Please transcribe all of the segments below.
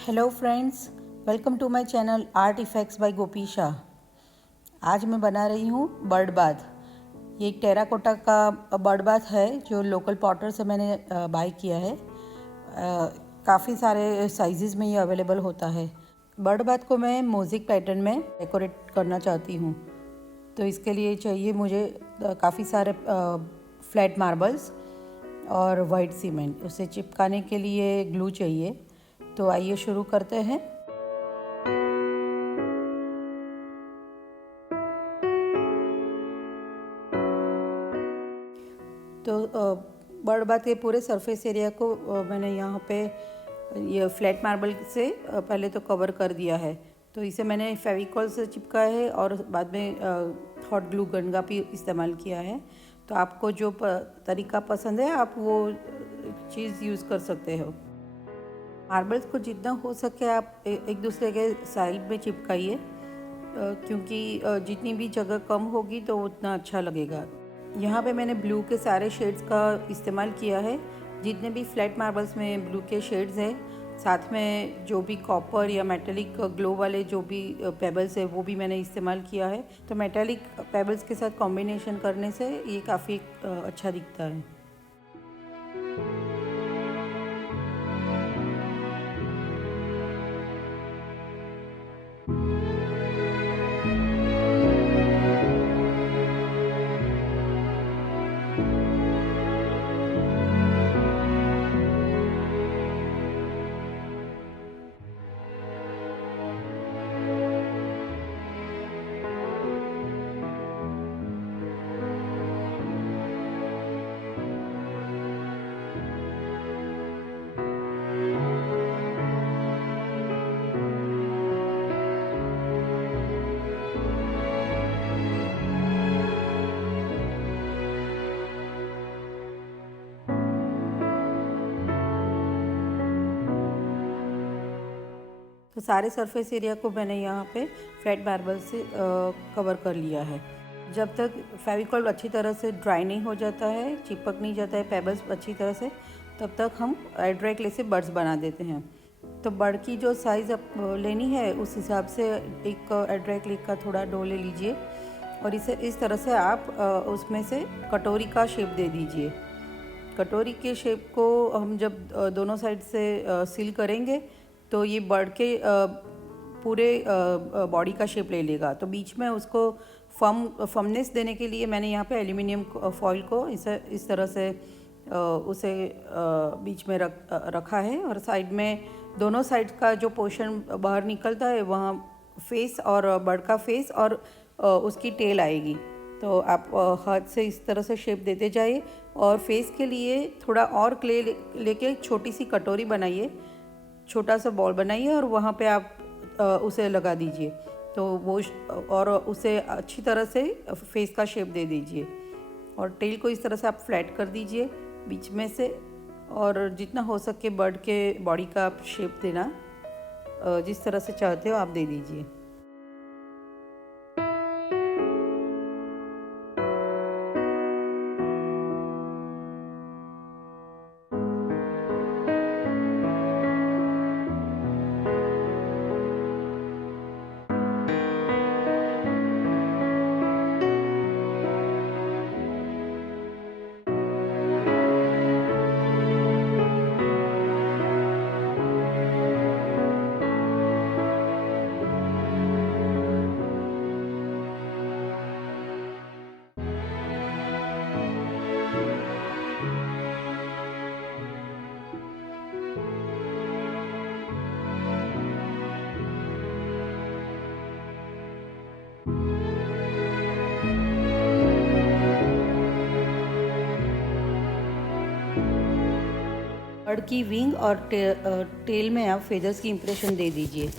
Hello friends, welcome to my channel art effects by Gopi Shah. आज मैं बना रही हूँ बर्ड बाथ। ये एक टेराकोटा का बर्ड बाथ है जो लोकल पॉटर से मैंने बाय किया है। काफ़ी सारे साइजेस में ये अवेलेबल होता है। बर्ड बाथ को मैं मोज़ेक पैटर्न में डेकोरेट करना चाहती हूँ, तो इसके लिए चाहिए मुझे काफ़ी सारे फ्लैट मार्बल्स और वाइट सीमेंट। उसे चिपकाने के लिए ग्लू चाहिए। तो आइए शुरू करते हैं। तो बर्ड बाथ के पूरे सरफेस एरिया को मैंने यहाँ पे ये फ्लैट मार्बल से पहले तो कवर कर दिया है। तो इसे मैंने फेविकॉल से चिपका है और बाद में हॉट ग्लू गन का भी इस्तेमाल किया है। तो आपको जो तरीका पसंद है आप वो चीज़ यूज़ कर सकते हो। मार्बल्स को जितना हो सके आप एक दूसरे के साइड में चिपकाइए, क्योंकि जितनी भी जगह कम होगी तो उतना अच्छा लगेगा। यहाँ पे मैंने ब्लू के सारे शेड्स का इस्तेमाल किया है। जितने भी फ्लैट मार्बल्स में ब्लू के शेड्स हैं, साथ में जो भी कॉपर या मेटालिक ग्लो वाले जो भी पेबल्स है वो भी मैंने इस्तेमाल किया है। तो मेटालिक पेबल्स के साथ कॉम्बिनेशन करने से ये काफ़ी अच्छा दिखता है। तो सारे सरफेस एरिया को मैंने यहाँ पे फ्लैट मार्बल से कवर कर लिया है। जब तक फेविकॉल अच्छी तरह से ड्राई नहीं हो जाता है, चिपक नहीं जाता है पेबल्स अच्छी तरह से, तब तक हम एड्राई क्ले से बर्ड्स बना देते हैं। तो बर्ड की जो साइज़ आप लेनी है उस हिसाब से एक एड्राई क्ले का थोड़ा डो ले लीजिए और इसे इस तरह से आप उसमें से कटोरी का शेप दे दीजिए। कटोरी के शेप को हम जब दोनों साइड से सील करेंगे तो ये बर्ड के पूरे बॉडी का शेप ले लेगा। तो बीच में उसको फर्मनेस देने के लिए मैंने यहाँ पे एल्युमिनियम फॉइल को इस तरह से उसे बीच में रखा है और साइड में दोनों साइड का जो पोर्शन बाहर निकलता है वहाँ फेस और बर्ड का फेस और उसकी टेल आएगी। तो आप हाथ से इस तरह से शेप देते जाइए और फेस के लिए थोड़ा और क्ले लेके छोटी सी कटोरी बनाइए, छोटा सा बॉल बनाइए और वहाँ पे आप उसे लगा दीजिए। तो वो और उसे अच्छी तरह से फेस का शेप दे दीजिए और टेल को इस तरह से आप फ्लैट कर दीजिए बीच में से, और जितना हो सके बर्ड के बॉडी का आप शेप देना जिस तरह से चाहते हो आप दे दीजिए। बर्ड की विंग और टेल में आप फेदर्स की इम्प्रेशन दे दीजिए।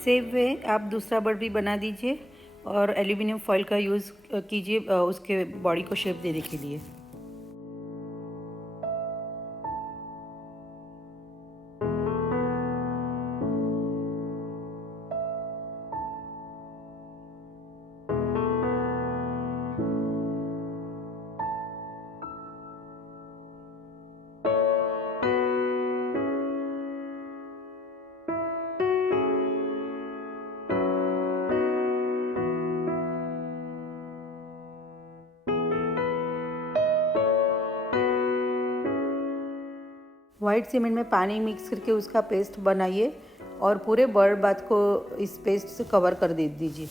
सेम वे आप दूसरा बर्ड भी बना दीजिए और एल्यूमिनियम फॉइल का यूज़ कीजिए उसके बॉडी को शेप देने के लिए। वाइट सीमेंट में पानी मिक्स करके उसका पेस्ट बनाइए और पूरे बर्ड बाथ को इस पेस्ट से कवर कर दे दीजिए।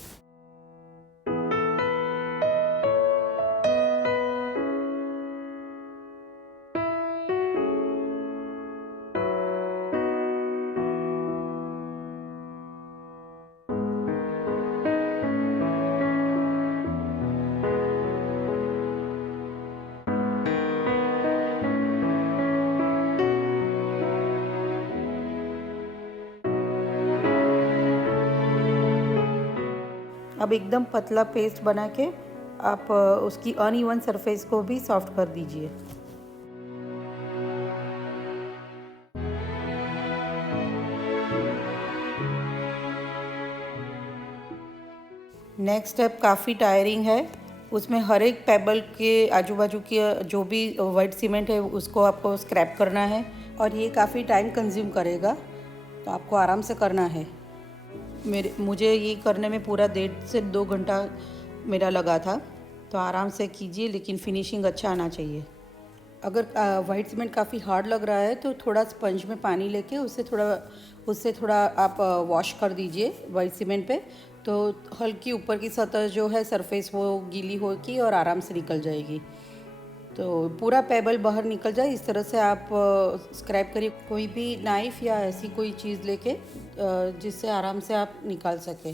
अब एकदम पतला पेस्ट बना के आप उसकी अनइवन सरफेस को भी सॉफ्ट कर दीजिए। नेक्स्ट स्टेप काफ़ी टायरिंग है। उसमें हर एक पेबल के आजू बाजू की जो भी वाइट सीमेंट है उसको आपको स्क्रैप करना है और ये काफ़ी टाइम कंज्यूम करेगा, तो आपको आराम से करना है। मुझे ये करने में पूरा 1.5 से 2 घंटा मेरा लगा था, तो आराम से कीजिए लेकिन फिनिशिंग अच्छा आना चाहिए। अगर वाइट सीमेंट काफ़ी हार्ड लग रहा है तो थोड़ा स्पंज में पानी लेके उससे थोड़ा आप वॉश कर दीजिए वाइट सीमेंट पे, तो हल्की ऊपर की सतह जो है सरफेस वो गीली होगी और आराम से निकल जाएगी। तो पूरा पेबल बाहर निकल जाए इस तरह से आप स्क्रैप करिए। कोई भी नाइफ़ या ऐसी कोई चीज़ लेके जिससे आराम से आप निकाल सकें।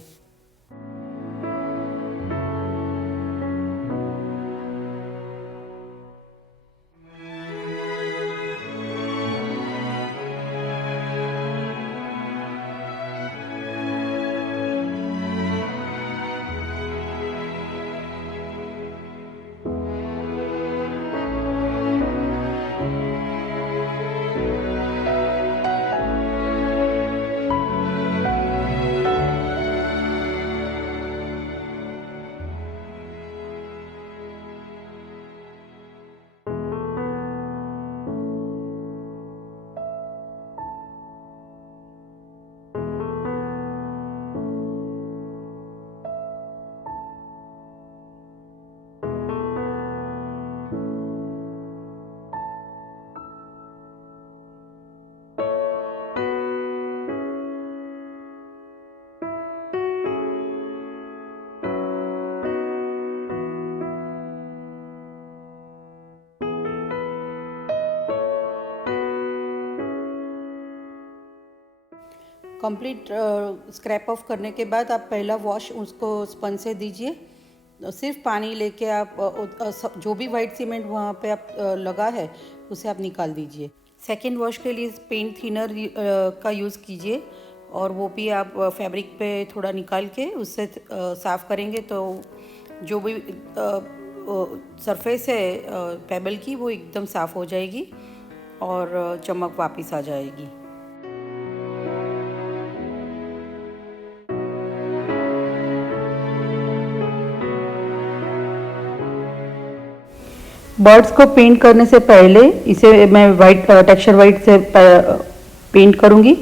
कंप्लीट स्क्रैप ऑफ करने के बाद आप पहला वॉश उसको स्पंज से दीजिए। सिर्फ पानी लेके आप जो भी वाइट सीमेंट वहाँ पे आप लगा है उसे आप निकाल दीजिए। सेकेंड वॉश के लिए पेंट थिनर का यूज़ कीजिए और वो भी आप फैब्रिक पे थोड़ा निकाल के उससे साफ़ करेंगे तो जो भी सरफेस है पेबल की वो एकदम साफ़ हो जाएगी और चमक वापस आ जाएगी। बर्ड्स को पेंट करने से पहले इसे मैं वाइट टेक्सचर वाइट से पेंट करूँगी,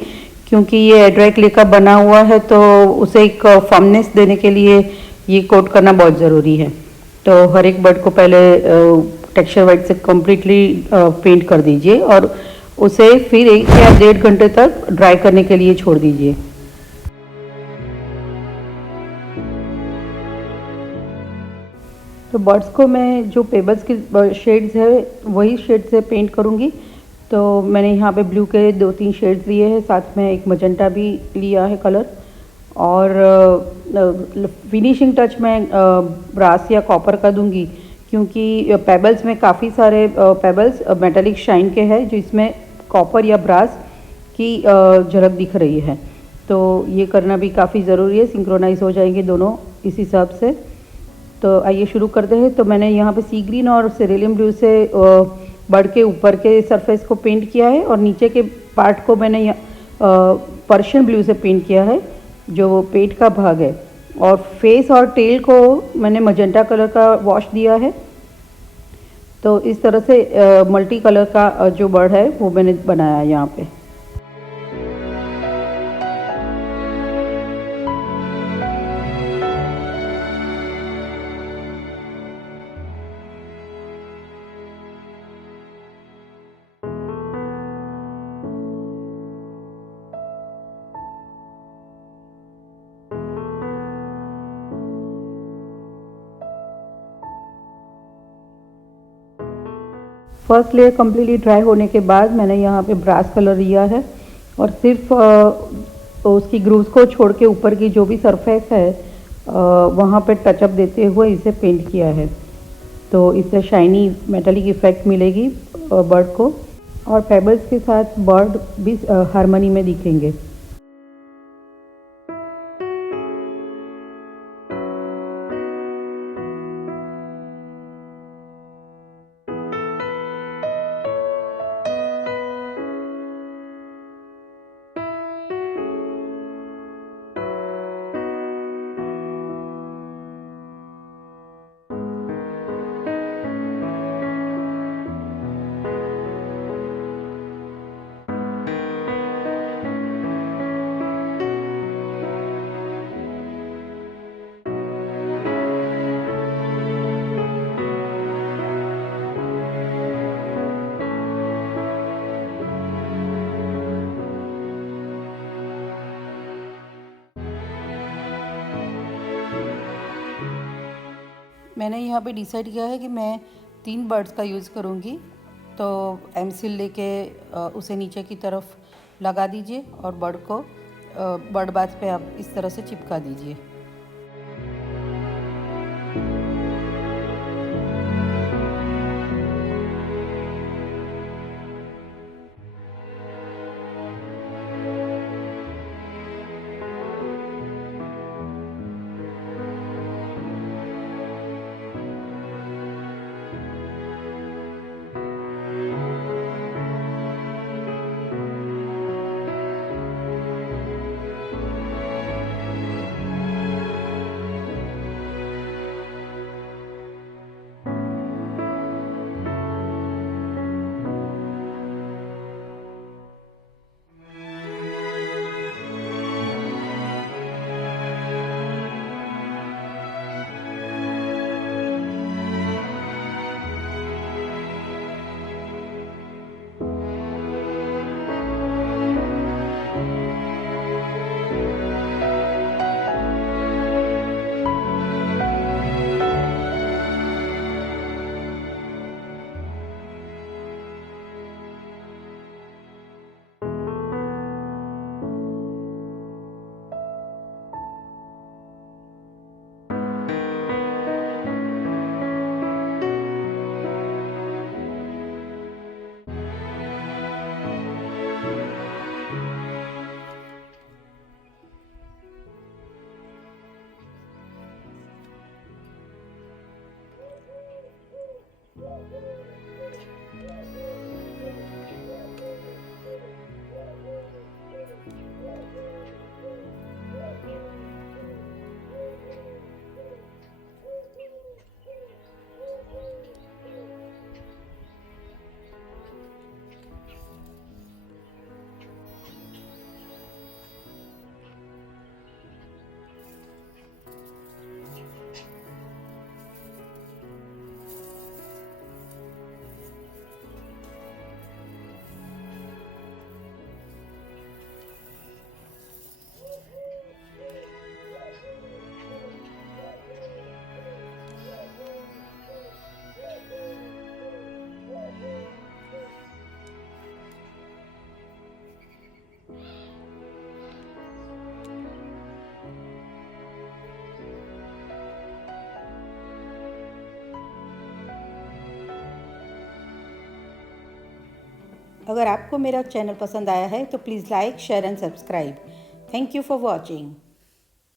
क्योंकि ये ड्राई क्ले का बना हुआ है तो उसे एक फर्मनेस देने के लिए ये कोट करना बहुत ज़रूरी है। तो हर एक बर्ड को पहले टेक्सचर वाइट से कम्प्लीटली पेंट कर दीजिए और उसे फिर 1 या 1.5 घंटे तक ड्राई करने के लिए छोड़ दीजिए। तो बर्ड्स को मैं जो पेबल्स की शेड्स है वही शेड से पेंट करूँगी। तो मैंने यहाँ पे ब्लू के 2-3 शेड्स लिए हैं, साथ में एक मजेंटा भी लिया है कलर। और फिनिशिंग टच मैं ब्रास या कॉपर का दूंगी, क्योंकि पेबल्स में काफ़ी सारे पेबल्स मेटालिक शाइन के हैं जिसमें कॉपर या ब्रास की झलक दिख रही है। तो ये करना भी काफ़ी ज़रूरी है, सिंक्रोनाइज हो जाएंगे दोनों इस हिसाब से। तो आइए शुरू करते हैं। तो मैंने यहाँ पे सी ग्रीन और सेरेलियम ब्लू से बर्ड के ऊपर के सरफेस को पेंट किया है और नीचे के पार्ट को मैंने पर्शियन ब्लू से पेंट किया है, जो पेट का भाग है। और फेस और टेल को मैंने मजेंटा कलर का वॉश दिया है। तो इस तरह से मल्टी कलर का जो बर्ड है वो मैंने बनाया है यहाँ पे। फर्स्ट लेयर कम्प्लीटली ड्राई होने के बाद मैंने यहाँ पे ब्रास कलर लिया है और सिर्फ उसकी ग्रूव्स को छोड़ के ऊपर की जो भी सरफेस है वहाँ पे टचअप देते हुए इसे पेंट किया है। तो इससे शाइनी मेटालिक इफेक्ट मिलेगी बर्ड को, और पेबल्स के साथ बर्ड भी हार्मनी में दिखेंगे। मैंने यहाँ पे डिसाइड किया है कि मैं 3 बर्ड्स का यूज़ करूँगी। तो एमसील लेके उसे नीचे की तरफ लगा दीजिए और बर्ड को बर्ड बाथ पे आप इस तरह से चिपका दीजिए। अगर आपको मेरा चैनल पसंद आया है तो please like, share and subscribe. Thank you for watching.